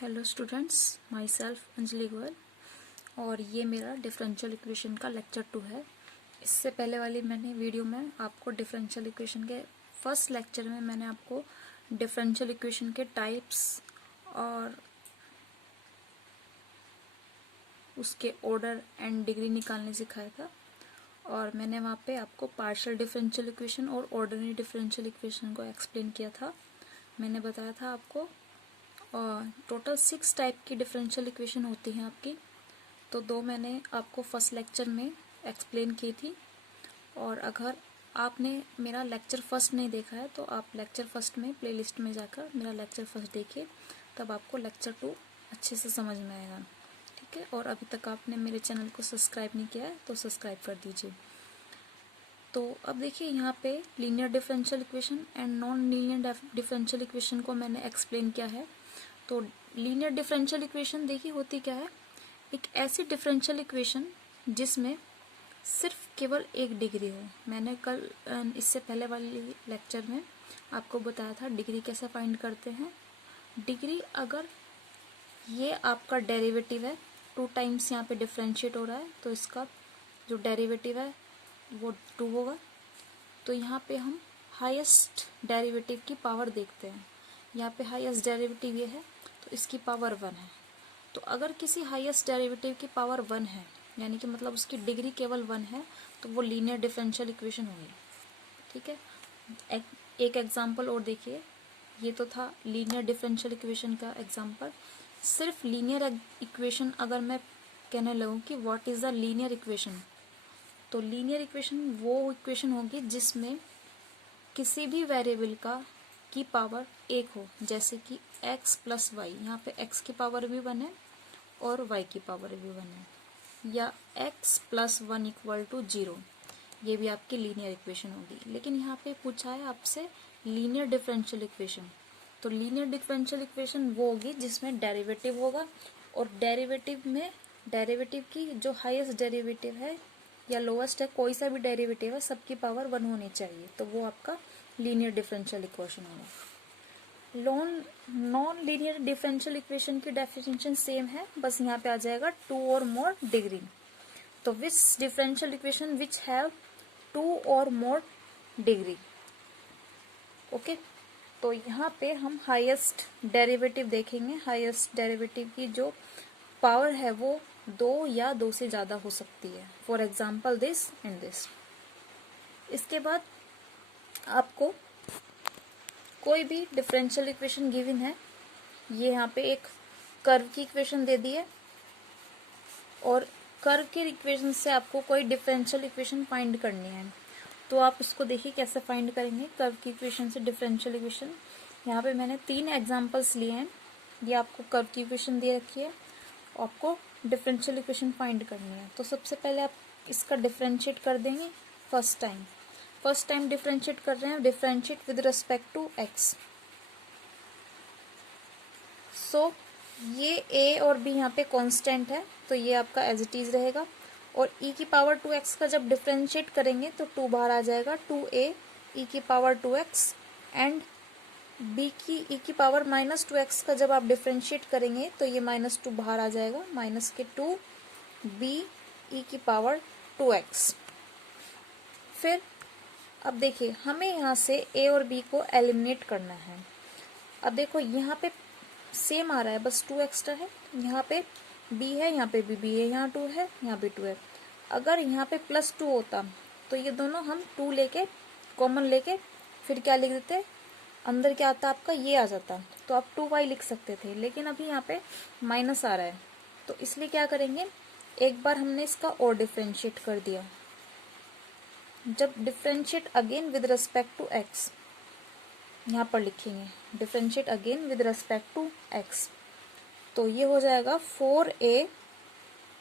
Hello students, my self Anjali Goyal और ये मेरा डिफरेंशियल इक्वेशन का लेक्चर 2 है। इससे पहले वाली मैंने वीडियो में आपको डिफरेंशियल इक्वेशन के फर्स्ट लेक्चर में मैंने आपको डिफरेंशियल इक्वेशन के टाइप्स और उसके ऑर्डर एंड डिग्री निकालने सिखाया था। और मैंने वहाँ पे आपको पार्शियल डिफरेंशियल इक्वेशन और ऑर्डिनरी डिफरेंशियल इक्वेशन को एक्सप्लेन किया था। मैंने बताया था आपको टोटल 6 टाइप की डिफरेंशियल इक्वेशन होती हैं आपकी। तो 2 मैंने आपको फर्स्ट लेक्चर में एक्सप्लेन की थी। और अगर आपने मेरा लेक्चर फर्स्ट नहीं देखा है तो आप लेक्चर फर्स्ट में प्लेलिस्ट में जाकर मेरा लेक्चर फर्स्ट देखिए, तब आपको लेक्चर 2 अच्छे से समझ में आएगा। ठीक है। और अभी तक आपने मेरे चैनल को सब्सक्राइब नहीं किया है तो सब्सक्राइब कर दीजिए। तो अब देखिए, यहाँ पे linear differential equation and non linear differential equation को मैंने एक्सप्लेन किया है। तो लीनियर डिफरेंशियल इक्वेशन देखिए होती क्या है, एक ऐसी डिफरेंशियल इक्वेशन जिसमें सिर्फ केवल एक डिग्री हो। मैंने कल इससे पहले वाली लेक्चर में आपको बताया था डिग्री कैसे फाइंड करते हैं। डिग्री अगर ये आपका डेरिवेटिव है, 2 टाइम्स यहाँ पे डिफरेंशिएट हो रहा है तो इसका जो डेरिवेटिव है वो 2 होगा। तो यहाँ पे हम हाईएस्ट डेरिवेटिव की पावर देखते हैं। यहाँ पे हाईएस्ट डेरिवेटिव ये है तो इसकी पावर 1 है। तो अगर किसी हाईएस्ट डेरिवेटिव की पावर 1 है, यानी कि मतलब उसकी डिग्री केवल 1 है, तो वो लीनियर डिफरेंशियल इक्वेशन होगी। ठीक है। एक एग्जांपल और देखिए, ये तो था लीनियर डिफरेंशियल इक्वेशन का एग्जांपल। सिर्फ लीनियर इक्वेशन अगर मैं कहने लगूँ कि what is the linear equation, तो लीनियर इक्वेशन वो इक्वेशन होगी जिसमें किसी भी वेरिएबल की पावर 1 हो, जैसे कि x प्लस वाई। यहाँ पे x की पावर भी 1 है और y की पावर भी 1 है, या x प्लस 1 इक्वल टू 0, ये भी आपकी लीनियर इक्वेशन होगी। लेकिन यहाँ पे पूछा है आपसे लीनियर डिफरेंशियल इक्वेशन, तो लीनियर डिफरेंशियल इक्वेशन वो होगी जिसमें डेरिवेटिव होगा और डेरिवेटिव की जो हाईएस्ट डेरिवेटिव है या लोएस्ट है, कोई सा भी डेरिवेटिव है, सबकी पावर 1 होनी चाहिए, तो वो आपका लीनियर डिफरेंशियल इक्वेशन होगा। नॉन लीनियर डिफरेंशियल इक्वेशन की डेफिनेशन सेम है, बस यहाँ पे आ जाएगा 2 और मोर डिग्री। तो विच डिफरेंशियल इक्वेशन विच हैव 2 और मोर डिग्री। ओके। तो यहाँ पे हम हाईएस्ट डेरिवेटिव देखेंगे। हाईएस्ट डेरिवेटिव की जो पावर है वो 2 या 2 से ज्यादा हो सकती है। For example this and this. इसके बाद आपको कोई भी डिफरेंशियल इक्वेशन गिवन है, ये यहाँ पे एक कर्व की इक्वेशन दे दी है और कर्व की इक्वेशन से आपको कोई डिफरेंशियल इक्वेशन फाइंड करनी है। तो आप इसको देखिए कैसे फाइंड करेंगे कर्व की इक्वेशन से डिफरेंशियल इक्वेशन। यहाँ पे मैंने 3 एग्जांपल्स लिए हैं। ये आपको कर्व की इक्वेशन दे रखी है, आपको डिफरेंशियल इक्वेशन फाइंड करनी है। तो सबसे पहले आप इसका डिफरेंशिएट कर देंगे। फर्स्ट टाइम डिफरेंशिएट कर रहे हैं, differentiate with respect to x. So ये ए और बी यहाँ पे कांस्टेंट है, तो ये आपका एज इट इज रहेगा। और e की पावर 2x का जब डिफरेंशिएट करेंगे तो 2 बाहर आ जाएगा, 2a e की पावर 2x। एंड b की e की पावर -2x का जब आप डिफरेंशिएट करेंगे तो ये -2 बाहर आ जाएगा, माइनस के 2 b e की पावर 2x। फिर अब देखिए, हमें यहाँ से a और b को एलिमिनेट करना है। अब देखो यहाँ पे सेम आ रहा है, बस 2 एक्स्ट्रा है। यहाँ पे b है, यहाँ पे भी b है, यहाँ 2 है, यहाँ पे 2 है। अगर यहाँ पे +2 होता तो ये दोनों हम 2 लेके कॉमन लेके फिर क्या लिख देते, अंदर क्या आता आपका, ये आ जाता, तो आप 2y लिख सकते थे। लेकिन अभी यहाँ पे माइनस आ रहा है, तो इसलिए क्या करेंगे, एक बार हमने इसका और डिफरेंशिएट कर दिया। जब differentiate again with respect to X, यहाँ पर लिखेंगे differentiate again with respect to X, तो ये हो जाएगा 4a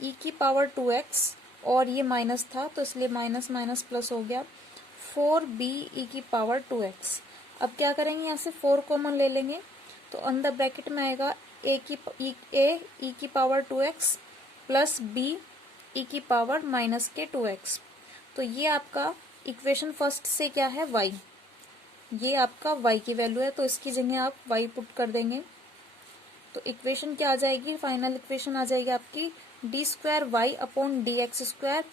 e की पावर 2x, और ये माइनस था तो इसलिए माइनस माइनस प्लस हो गया, 4b e की पावर 2x। अब क्या करेंगे, यहाँ से 4 कॉमन ले लेंगे, तो अंदर ब्रैकेट में आएगा a e की power 2x plus b e की पावर माइनस के 2x। तो ये आपका इक्वेशन फर्स्ट से क्या है, y, ये आपका y की वैल्यू है, तो इसकी जगह आप y पुट कर देंगे। तो इक्वेशन क्या आ जाएगी, फाइनल इक्वेशन आ जाएगी आपकी d2y/dx²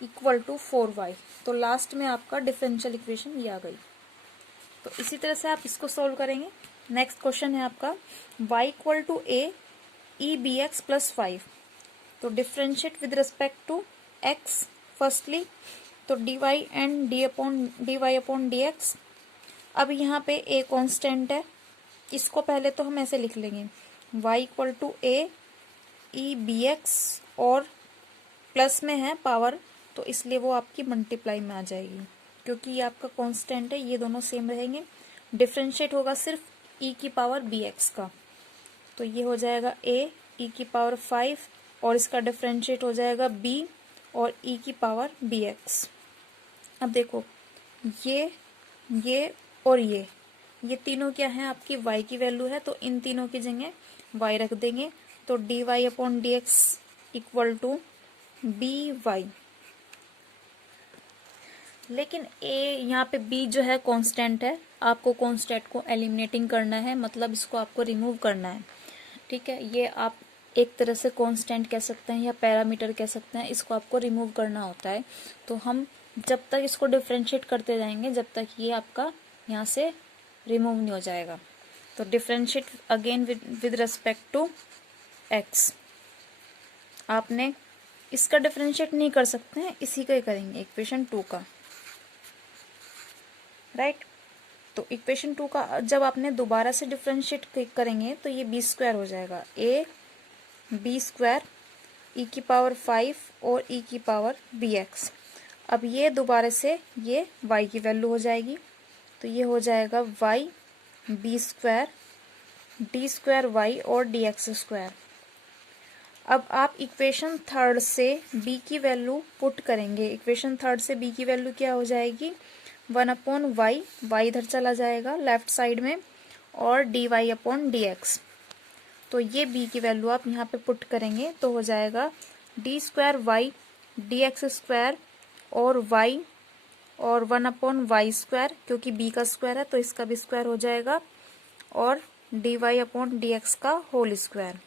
इक्वल टू 4y। तो लास्ट में आपका डिफरेंशियल इक्वेशन ये आ गई। तो इसी तरह से आप इसको सोल्व करेंगे। नेक्स्ट क्वेश्चन है आपका y equal to a e bx plus 5। तो differentiate with respect to x firstly, तो dy/dx। अब यहाँ पे a कांस्टेंट है, इसको पहले तो हम ऐसे लिख लेंगे y equal to a e bx और प्लस में है पावर, तो इसलिए वो आपकी मल्टीप्लाई में आ जाएगी क्योंकि ये आपका कांस्टेंट है, ये दोनों सेम रहेंगे। डिफरेंशिएट होगा सिर्फ e की पावर bx का, तो ये हो जाएगा a e की पावर 5 और इसका डिफरेंशिएट हो जाएगा b और e की पावर bx। अब देखो ये और ये तीनों क्या है, आपकी y की वैल्यू है, तो इन तीनों की जगह y रख देंगे। तो dy/dx इक्वल टू by। लेकिन a यहाँ पे b जो है कांस्टेंट है, आपको कांस्टेंट को एलिमिनेटिंग करना है, मतलब इसको आपको रिमूव करना है। ठीक है, ये आप एक तरह से कांस्टेंट कह सकते हैं या पैरामीटर कह सकते हैं, इसको आपको रिमूव करना होता है। तो हम जब तक इसको डिफरेंशिएट करते जाएंगे जब तक ये आपका यहाँ से रिमूव नहीं हो जाएगा। तो differentiate again with respect to x। आपने इसका डिफरेंशिएट नहीं कर सकते हैं, इसी का ही करेंगे, इक्वेशन 2 का, राइट। तो इक्वेशन 2 का जब आपने दोबारा से डिफरेंशिएट करेंगे तो ये b² हो जाएगा, a b² e की पावर 5 और e की पावर bx। अब ये दोबारा से ये y की वैल्यू हो जाएगी, तो ये हो जाएगा y b² d² y और dx²। अब आप इक्वेशन 3 से b की वैल्यू पुट करेंगे। इक्वेशन 3 से b की वैल्यू क्या हो जाएगी, 1/y, y इधर चला जाएगा लेफ्ट साइड में, और dy/dx। तो ये b की वैल्यू आप यहाँ पे पुट करेंगे तो हो जाएगा d² dx² और y और 1/y², क्योंकि b का स्क्वायर है तो इसका भी स्क्वायर हो जाएगा, और dy/dx का होल स्क्वायर।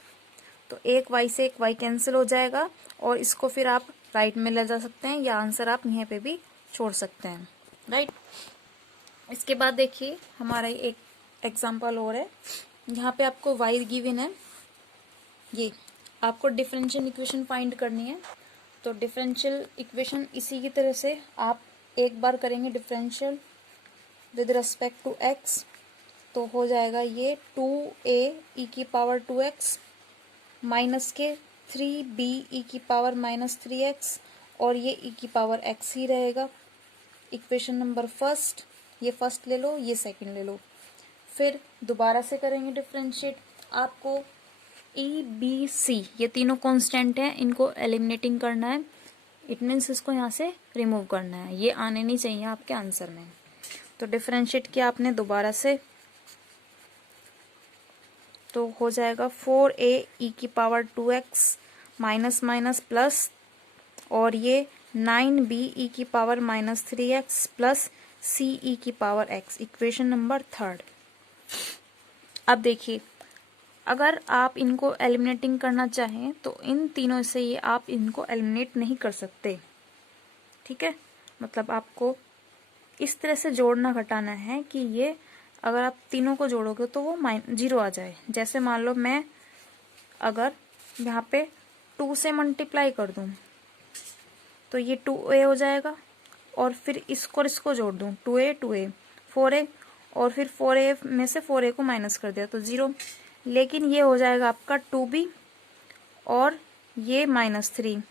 तो एक y से एक y कैंसिल हो जाएगा और इसको फिर आप राइट में ले जा सकते हैं या आंसर आप यहीं पे भी छोड़ सकते हैं, राइट। इसके बाद देखिए हमारा एक एग्जांपल और है, यहाँ पे आपको y गिवन है, ये आपको डिफरेंशियल इक्वेशन फाइंड करनी है। तो डिफरेंशियल इक्वेशन इसी की तरह से आप एक बार करेंगे differential with respect to x, तो हो जाएगा ये 2a e की पावर 2x माइनस के 3b e की पावर -3x और ये e की पावर x ही रहेगा। इक्वेशन नंबर फर्स्ट, ये फर्स्ट ले लो, ये सेकंड ले लो। फिर दोबारा से करेंगे डिफरेंशिएट, आपको e b c ये तीनों कांस्टेंट हैं, इनको एलिमिनेटिंग करना है। इट मीन्स इसको यहाँ से रिमूव करना है, ये आने नहीं चाहिए आपके आंसर में। तो डिफरेंशिएट किया आपने दोबारा से, तो हो जाएगा 4a e की power 2x minus minus plus, और ये 9b e की power -3x plus c e की पावर x। Equation number 3। अब देखिए अगर आप इनको एलिमिनेटिंग करना चाहें तो इन तीनों से ये आप इनको एलिमिनेट नहीं कर सकते, ठीक है। मतलब आपको इस तरह से जोड़ना घटाना है कि ये अगर आप तीनों को जोड़ोगे तो वो 0 आ जाए। जैसे मान लो मैं अगर यहाँ पे 2 से मल्टीप्लाई कर दूं तो ये 2a हो जाएगा, और फिर इसको जोड़ दूं 2a 4a, और फिर 4a में से 4a को माइनस कर दिया तो 0। लेकिन ये हो जाएगा आपका 2b और ये -3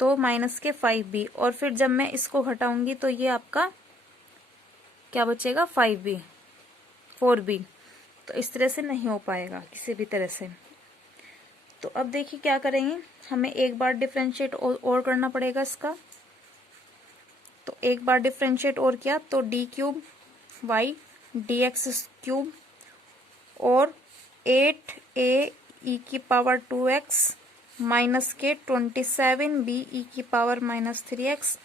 तो माइनस के 5b, और फिर जब मैं इसको घटाऊंगी तो ये आपका क्या बचेगा 5b 4b। तो इस तरह से नहीं हो पाएगा किसी भी तरह से। तो अब देखिए क्या करेंगे, हमें एक बार डिफरेंशिएट और करना पड़ेगा इसका। तो एक बार डिफरेंशिएट और किया तो d³ y dx³ और 8a e की पावर 2x माइनस के 27b e की power -3x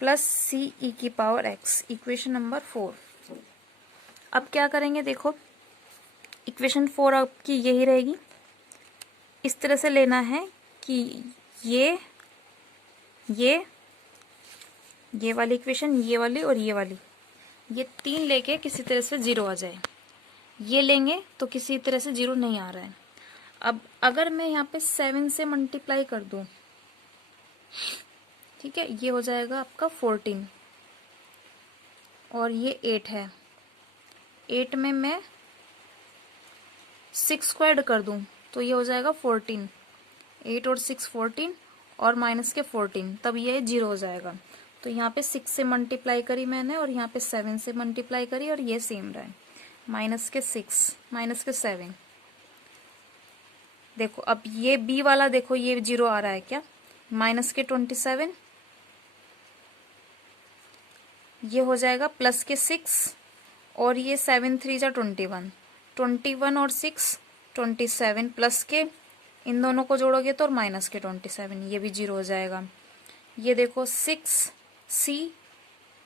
plus c e की पावर x। Equation number 4। अब क्या करेंगे देखो, इक्वेशन 4 आपकी यही रहेगी। इस तरह से लेना है कि ये वाली इक्वेशन, ये वाली और ये वाली, ये 3 लेके किसी तरह से 0 आ जाए। ये लेंगे तो किसी तरह से 0 नहीं आ रहा है। अब अगर मैं यहाँ पे 7 से मल्टीप्लाई कर दूं, ठीक है, ये हो जाएगा आपका 14 और ये 8 है। 8 में मैं 6 स्क्वायर्ड कर दूं तो ये हो जाएगा 14। 8 और 6 14 और माइनस के 14, तब ये 0 हो जाएगा। तो यहाँ पे 6 से मल्टीप्लाई करी मैंने और यहाँ पे 7 से मल्टीप्लाई करी और ये सेम रहा है। माइनस के 6 माइनस के 7। देखो अब ये बी वाला, देखो ये 0 आ रहा है क्या? माइनस के 27, ये हो जाएगा प्लस के 6 और ये 7 3 जा 21, 21 और 6 27, प्लस के इन दोनों को जोड़ोगे तो और माइनस के 27, ये भी 0 हो जाएगा। ये देखो 6c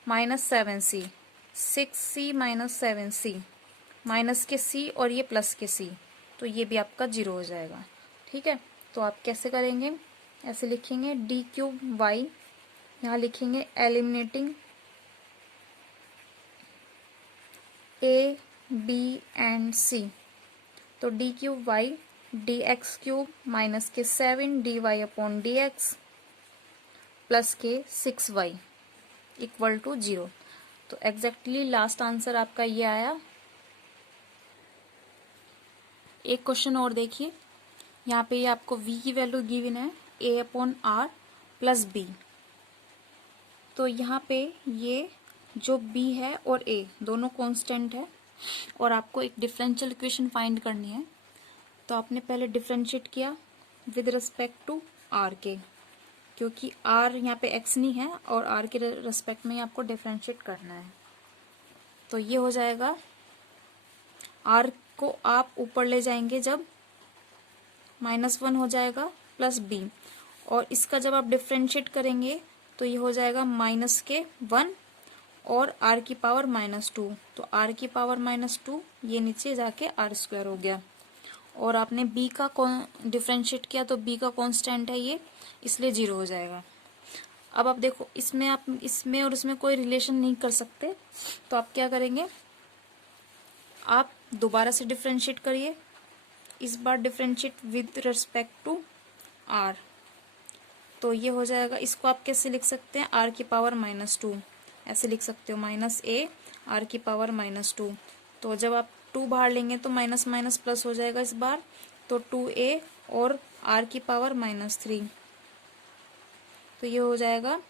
minus 7c, 6c minus 7c, minus के c और ये प्लस के c, तो ये भी आपका 0 हो जाएगा। ठीक है, तो आप कैसे करेंगे? ऐसे लिखेंगे d क्यूब y, यहाँ लिखेंगे eliminating a b and c, तो d cube y dx cube minus के 7 dy अपॉन dx प्लस के 6y इक्वल टू 0। तो एग्जैक्टली लास्ट आंसर आपका ये आया। एक क्वेश्चन और देखिए, यहाँ पे ये आपको v की वैल्यू गिवन है a upon r plus b। तो यहाँ पे ये जो b है और a दोनों कांस्टेंट है और आपको एक डिफरेंशियल इक्वेशन फाइंड करनी है। तो आपने पहले डिफरेंशिएट किया विद रिस्पेक्ट टू r के, क्योंकि r यहाँ पे x नहीं है और r के रिस्पेक्ट में आपको डिफरेंशिएट करना है। तो ये हो जाएगा, r को आप ऊपर ले जाएंगे जब -1 हो जाएगा प्लस b, और इसका जब आप डिफरेंशिएट करेंगे तो ये हो जाएगा माइनस के 1 और r की पावर -2, तो r की पावर -2 ये नीचे जाके r² हो गया। और आपने b का डिफरेंशिएट किया तो b का कांस्टेंट है ये, इसलिए 0 हो जाएगा। अब आप देखो इसमें आप इसमें और इसमें कोई रिलेशन नहीं कर सकते, तो आप क्या करेंगे? आप दोबारा से डिफरेंशिएट करिए, इस बार differentiate with respect to r। तो ये हो जाएगा, इसको आप कैसे लिख सकते हैं? r की पावर -2 ऐसे लिख सकते हो, -a r की पावर -2। तो जब आप 2 बाहर लेंगे तो माइनस माइनस प्लस हो जाएगा इस बार, तो 2a और r की पावर -3, तो ये हो जाएगा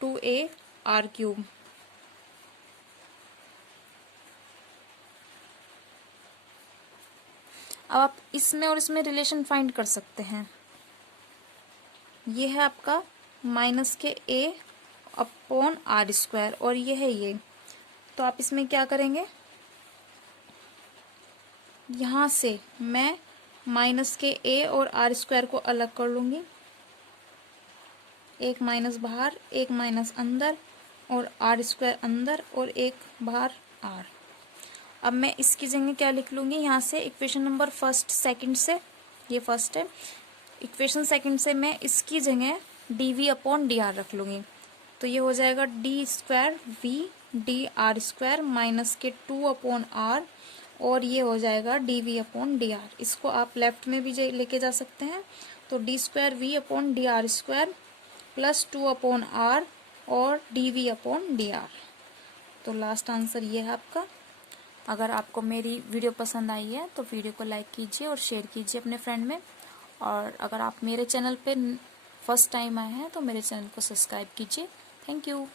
2a r क्यूब। अब आप इसमें और इसमें रिलेशन फाइंड कर सकते हैं। ये है आपका माइनस के a अपॉन r² और ये है ये, तो आप इसमें क्या करेंगे? यहाँ से मैं माइनस के a और r² को अलग कर लूंगी, एक माइनस बाहर एक माइनस अंदर और r² अंदर और एक बाहर r। अब मैं इसकी जगह क्या लिख लूंगी? यहाँ से इक्वेशन नंबर फर्स्ट सेकंड से, ये फर्स्ट है, इक्वेशन सेकंड से मैं इसकी जगह dv अपॉन dr रख लूंगी। तो ये हो जाएगा d² v dr² माइनस के 2 अपॉन r और ये हो जाएगा dv अपॉन dr। इसको आप लेफ्ट में भी लेके जा सकते हैं, तो d² v upon dr² plus 2 upon r और dv अपॉन dr। तो लास्ट आंसर ये है आपका। अगर आपको मेरी वीडियो पसंद आई है तो वीडियो को लाइक कीजिए और शेयर कीजिए अपने फ्रेंड में, और अगर आप मेरे चैनल पे फर्स्ट टाइम आए हैं तो मेरे चैनल को सब्सक्राइब कीजिए। Thank you.